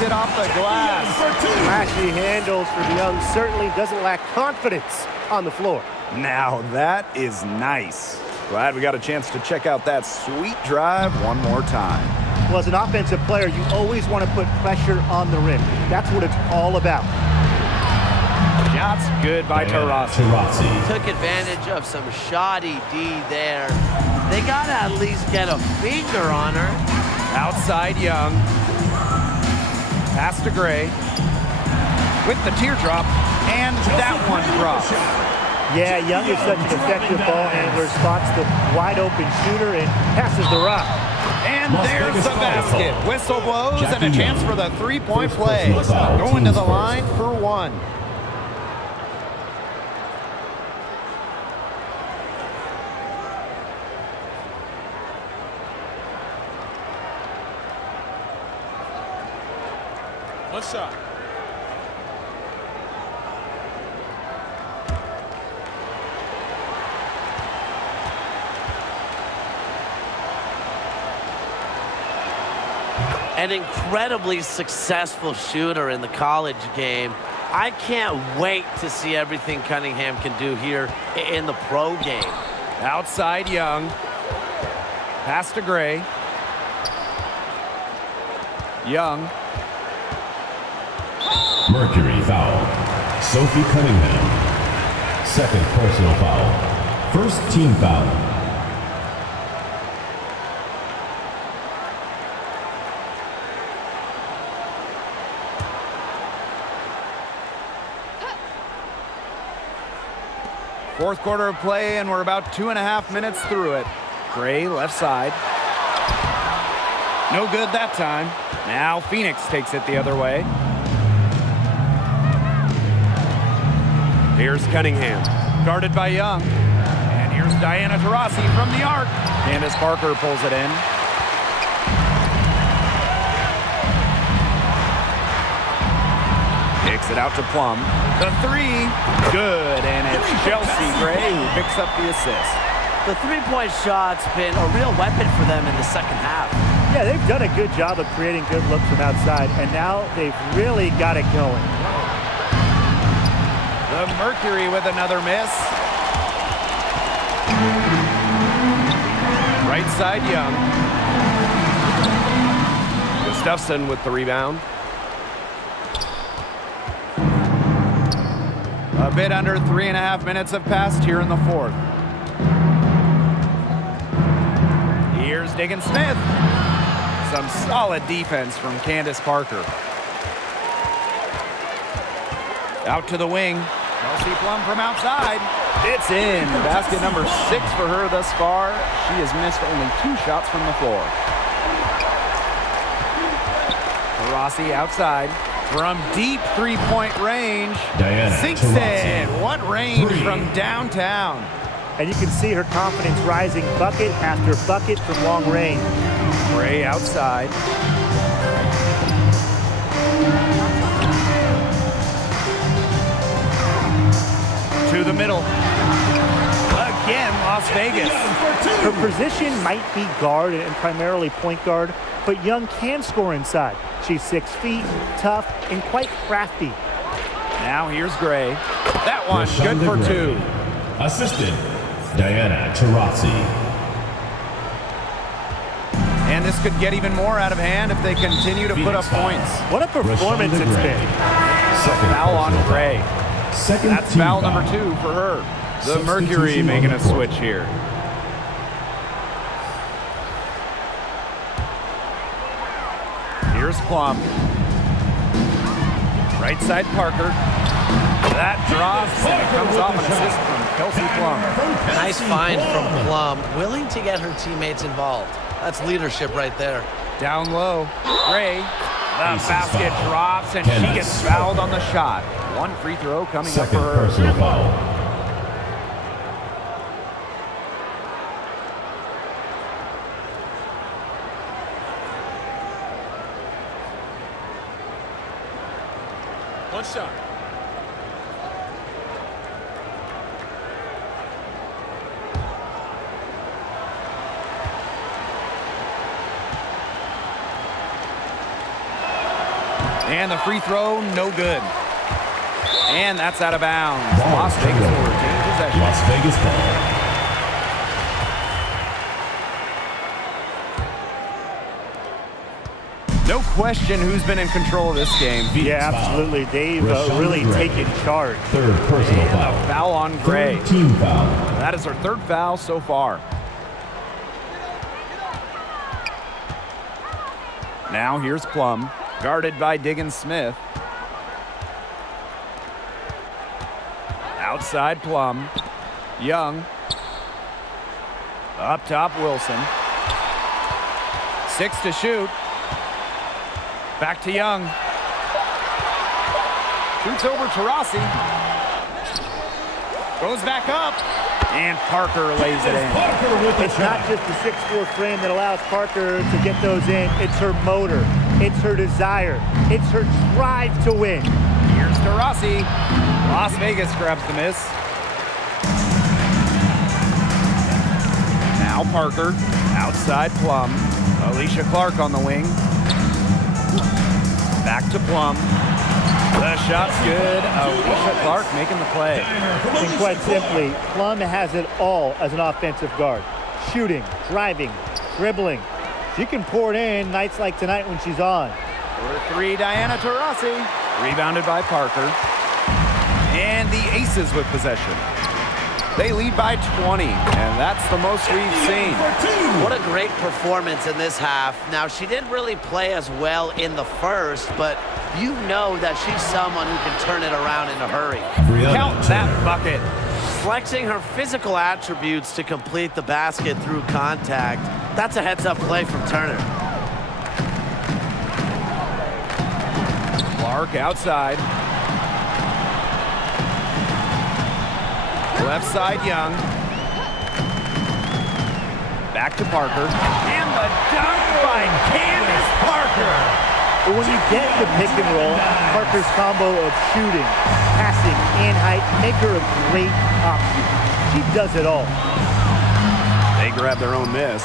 knocks it off the glass. Flashy handles for Young. Certainly doesn't lack confidence on the floor. Now that is nice. Glad we got a chance to check out that sweet drive one more time. Well, as an offensive player, you always want to put pressure on the rim. That's what it's all about. Shots good by Taurasi. Took advantage of some shoddy D there. They got to at least get a finger on her. Outside Young. Pass to Gray. With the teardrop, and that one drops. Yeah, Young is such an effective ball handler, spots the wide-open shooter and passes the rock. And there's the basket. Whistle blows and a chance for the three-point play. Going to the line for one. One shot. An incredibly successful shooter in the college game. I can't wait to see everything Cunningham can do here in the pro game. Outside Young. Pass to Gray. Young. Mercury foul. Sophie Cunningham. Second personal foul. First team foul. Fourth quarter of play, and we're about 2.5 minutes through it. Gray, left side. No good that time. Now Phoenix takes it the other way. Here's Cunningham, guarded by Young. And here's Diana Taurasi from the arc. Candace Parker pulls it in. Kicks it out to Plum. The three, good, and it's Chelsea Gray who picks up the assist. The three-point shot's been a real weapon for them in the second half. Yeah, they've done a good job of creating good looks from outside, and now they've really got it going. The Mercury with another miss. Right side Young. Gustafson with the rebound. A bit under 3.5 minutes have passed here in the fourth. Here's Diggin Smith. Some solid defense from Candace Parker. Out to the wing. Chelsea Plum from outside. It's in. Basket number 6 for her thus far. She has missed only 2 shots from the floor. Taurasi outside. From deep three-point range. Diana Sinks Taurasi. it. What range Three. from downtown. And you can see her confidence rising bucket after bucket from long range. Gray outside. To the middle. Again, Las Vegas. Her position might be guard and primarily point guard, but Young can score inside. She's 6 feet, tough, and quite crafty. Now here's Gray. That one, good Rashonda for Gray. 2. Assistant, Diana Taurasi. And this could get even more out of hand if they continue to put up points. What a performance Rashonda it's Gray. been. Second Foul on personal Gray. foul. Second That's team foul number 2 for her. The Mercury Substitution making on a the court. switch here. Here's Plum. Right side Parker. That drops and it comes off an assist from Kelsey Plum. Nice find from Plum, willing to get her teammates involved. That's leadership right there. Down low, Gray. The Aces basket foul. drops and she Tennis. gets fouled on the shot. One free throw coming Second up for her. personal foul. One shot. And the free throw, no good. And that's out of bounds. Las Vegas will retain possession. Las Vegas ball. No question who's been in control of this game. Yeah, absolutely. They've really taken charge. Third personal And foul. a foul on Gray. Third team foul. That is our third foul so far. Now here's Plum, guarded by Diggins Smith. Outside Plum. Young. Up top Wilson. 6 to shoot. Back to Young. Shoots over to Rossi. Goes back up. And Parker lays it in. Parker with the It's not just the 6'4" frame that allows Parker to get those in. It's her motor. It's her desire. It's her drive to win. Here's to Rossi. Las Vegas grabs the miss. Now Parker. Outside Plum. Alicia Clark on the wing. Back to Plum. The shot's good. Alicia Clark making the play. And quite simply, Plum has it all as an offensive guard. Shooting, driving, dribbling. She can pour it in nights like tonight when she's on. For 3, Diana Taurasi. Rebounded by Parker. And the Aces with possession. They lead by 20, and that's the most we've seen. What a great performance in this half. Now, she didn't really play as well in the first, but you know that she's someone who can turn it around in a hurry. Count that bucket. Flexing her physical attributes to complete the basket through contact. That's a heads-up play from Turner. Clark outside. Left side, Young. Back to Parker. And the dunk by Candace Parker. But when you get the pick and roll, Parker's combo of shooting, passing, and height make her a great option. She does it all. They grab their own miss.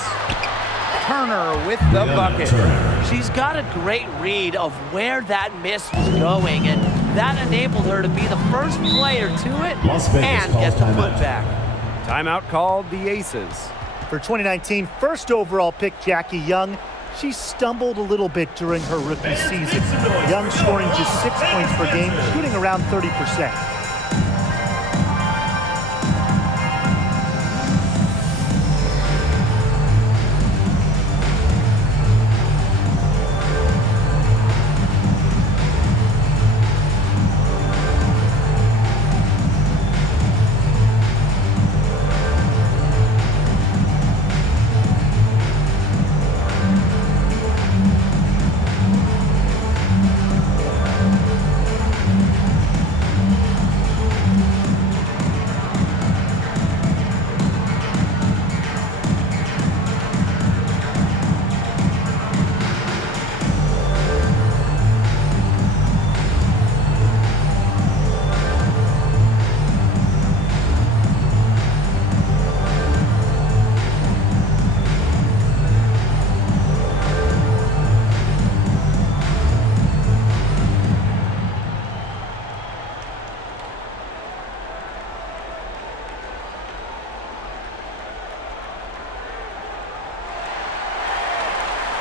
Turner with the bucket. She's got a great read of where that miss was going, and that enabled her to be the first player to it and get the putback. Timeout called the Aces. For 2019 first overall pick, Jackie Young, she stumbled a little bit during her rookie season. Young scoring just 6 points per game, shooting around 30%.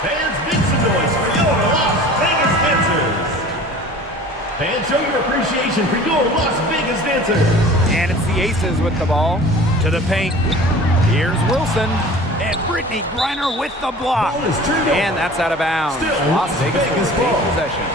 Fans, make some noise for your Las Vegas dancers. Fans, show your appreciation for your Las Vegas dancers. And it's the Aces with the ball. To the paint. Here's Wilson. And Brittany Griner with the block. Ball is turned over. And that's out of bounds. Still Las Vegas will Vegas retain ball. possession.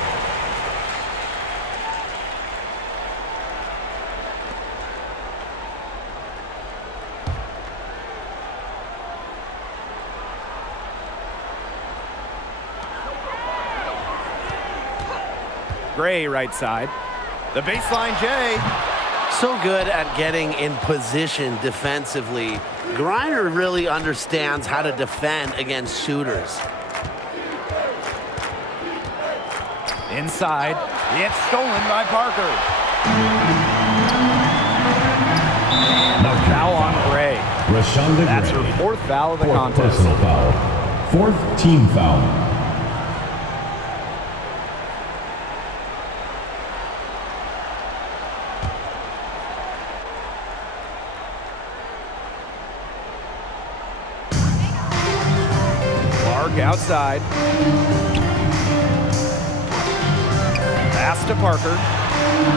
Gray right side. The baseline, Jay. So good at getting in position defensively. Griner really understands how to defend against shooters. Inside. It's stolen by Parker. And a foul on Gray. Rashonda That's Gray. her fourth foul of the Fourth contest. personal foul. Fourth team foul. outside. Pass to Parker.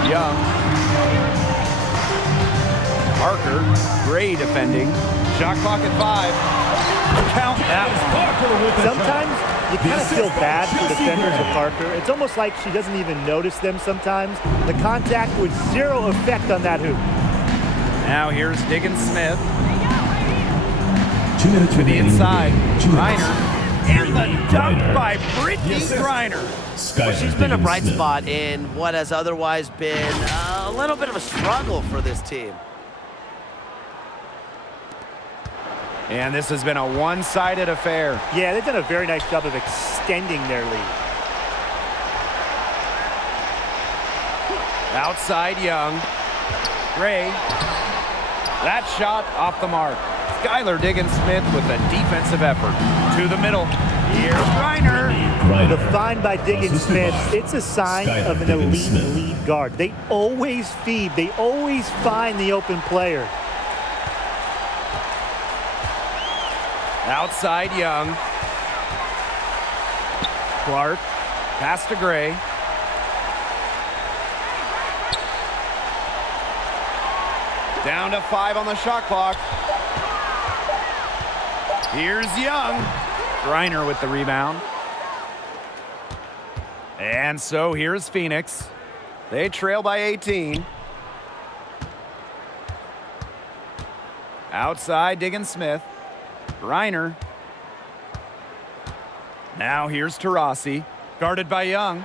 Young. Parker, Gray defending. Shot clock at 5. Count that one. Sometimes you kind of feel bad for defenders of Parker. It's almost like she doesn't even notice them sometimes. The contact with zero effect on that hoop. Now here's Diggins-Smith. 2 minutes To the inside. Griner. And the dunk by Brittany Griner. She's been a bright spot in what has otherwise been a little bit of a struggle for this team. And this has been a one-sided affair. Yeah, they've done a very nice job of extending their lead. Outside Young. Gray. That shot off the mark. Skylar Diggins-Smith with a defensive effort. To the middle. Here's Griner. The find by Diggins-Smith, it's a sign of an elite lead guard. They always feed. They always find the open player. Outside Young. Clark. Pass to Gray. Down to 5 on the shot clock. Here's Young. Griner with the rebound. And so here's Phoenix. They trail by 18. Outside Diggins-Smith. Griner. Now here's Taurasi. Guarded by Young.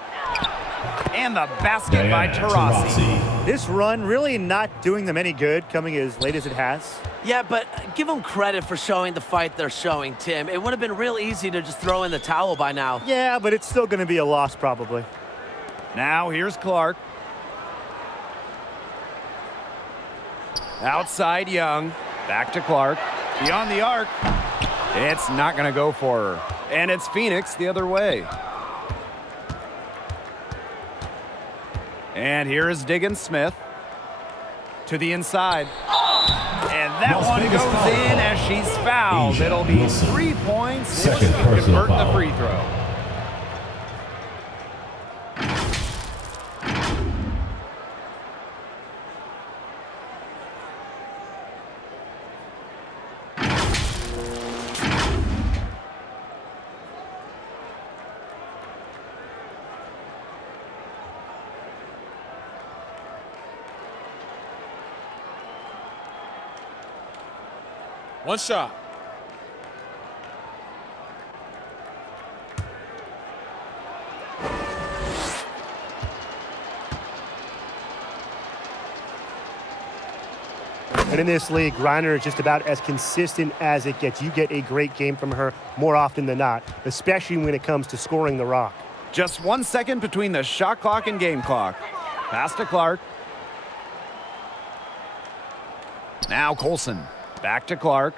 And the basket by Taurasi. This run really not doing them any good, coming as late as it has. Yeah, but give them credit for showing the fight they're showing, Tim. It would have been real easy to just throw in the towel by now. Yeah, but it's still going to be a loss probably. Now here's Clark. Outside Young. Back to Clark. Beyond the arc. It's not going to go for her. And it's Phoenix the other way. And here is Diggins-Smith. To the inside. And that one goes in as she's fouled. It'll be 3 points if she can convert the free throw. One shot. And in this league, Griner is just about as consistent as it gets. You get a great game from her more often than not, especially when it comes to scoring the rock. Just 1 second between the shot clock and game clock. Pass to Clark. Now Colson. Back to Clark.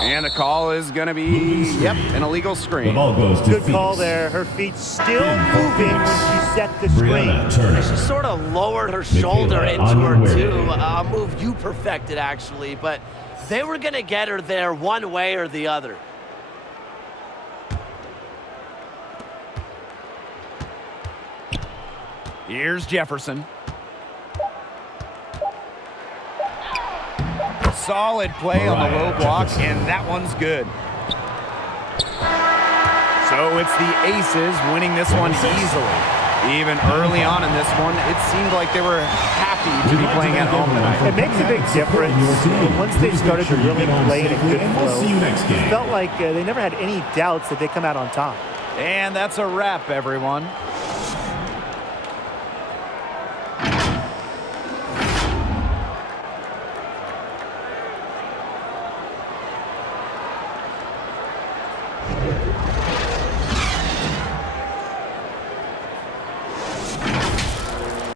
And the call is going to be, an illegal screen. The ball goes to Good Phoenix. call there. Her feet still moving when she set the screen. She sort of lowered her shoulder into her too. A move you perfected, actually, but they were going to get her there one way or the other. Here's Jefferson. Solid play on the low block, and that one's good. So it's the Aces winning this one easily. Even early on in this one, it seemed like they were happy to be playing at home tonight. It makes a big difference. Once they started to really play in a good flow, it felt like they never had any doubts that they come out on top. And that's a wrap, everyone.